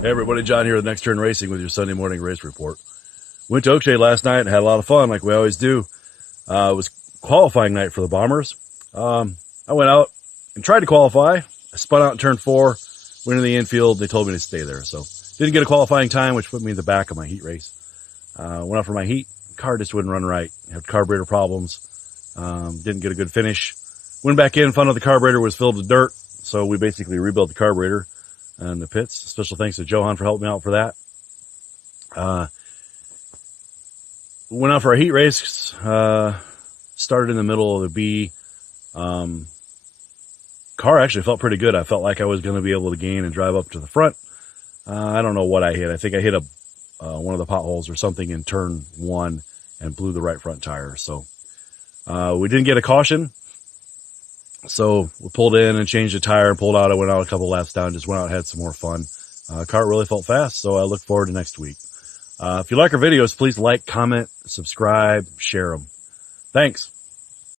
Hey everybody, John here with Next Turn Racing with your Sunday morning race report. Went to Oakshade last night and had a lot of fun like we always do. It was qualifying night for the Bombers. I went out and tried to qualify. I spun out in turn 4, went in the infield. They told me to stay there. So didn't get a qualifying time, which put me in the back of my heat race. Went out for my heat. Car just wouldn't run right. Had carburetor problems. Didn't get a good finish. Went back in, found out the carburetor was filled with dirt. So we basically rebuilt the carburetor in the pits. Special thanks to Johan for helping me out for that. Went out for a heat race. Started in the middle of the B. Car actually felt pretty good. I felt like I was going to be able to gain and drive up to the front. I don't know what I hit. I think I hit one of the potholes or something in turn 1 and blew the right front tire. So we didn't get a caution. So we pulled in and changed the tire and pulled out. I went out a couple laps down, just went out and had some more fun. Car really felt fast, so I look forward to next week. If you like our videos, please like, comment, subscribe, share them. Thanks.